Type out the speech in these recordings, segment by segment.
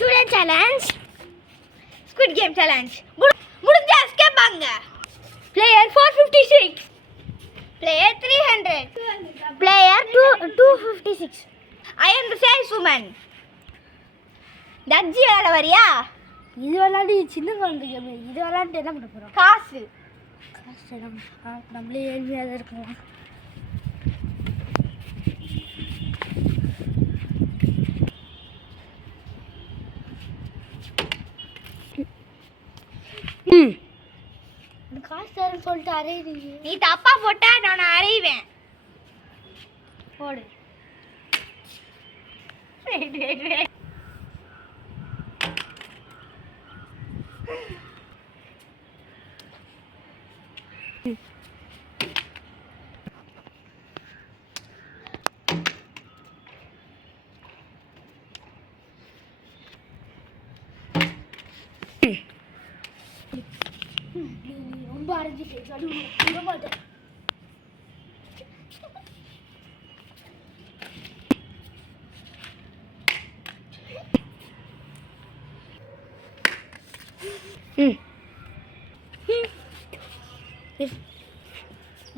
Today challenge squid game challenge. முடிஞ்சா escape ஆங்க. Player 456, player 300. Player 256. I am the sales woman. டஜ்ஜி விளையாட வரியா? இது விளையாடி சின்ன குழந்தை கேம். இது விளையாண்டு என்ன பண்ண போகிறோம்? காசு. நம்மளே ஏழ்மையாக தான் இருக்கோம். காசு தரேன்னு சொல்லிட்டு அரையுறீங்க. நீ தப்பா போட்டா நான் அறைவேன். போடு. ரொம்ப அரைஞ்சிட்டு மாட்டேன்.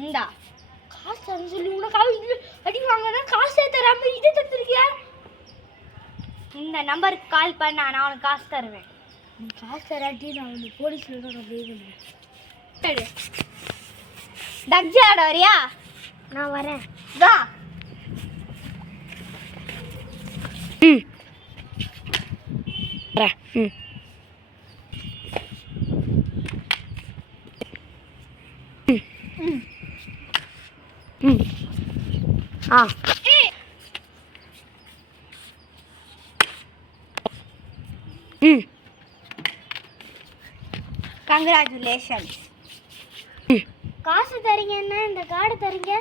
இந்தா காசு தரேன்னு சொல்லி உனக்கு அடி வாங்கினா காசே தராம இதை தந்துருக்கியா? இந்த நம்பருக்கு கால் பண்ண, நான் உனக்கு காசு தருவேன். காசு தராட்டி நான் வந்து போலீஸில் தான் அப்படியே பண்ணுவேன். டஜ்ஜி விளையாட வரியா? நான் வரேன். வா. கங்க்ராச்சுலேஷன்ஸ். காசு தரீங்கன்னா இந்த கார்டு தரீங்க.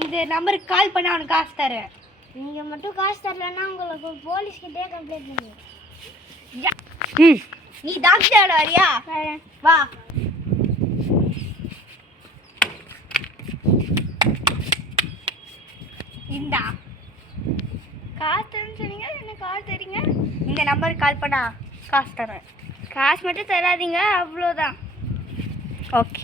இந்த நம்பருக்கு கால் பண்ண அவனுக்கு காசு தருவேன். நீங்கள் மட்டும் காசு தரலன்னா உங்களுக்கு போலீஸ்கிட்டே கம்ப்ளைண்ட் பண்ணுவேன். நீ டாக்டர் விளையாட வரியா? வா. இந்தா காசு தரேன்னு சொன்னீங்க, என்ன காசு தரீங்க? இந்த நம்பருக்கு கால் பண்ணா காசு தருவேன். காசு மட்டும் தராதீங்க, அவ்வளோதான். ஓகே.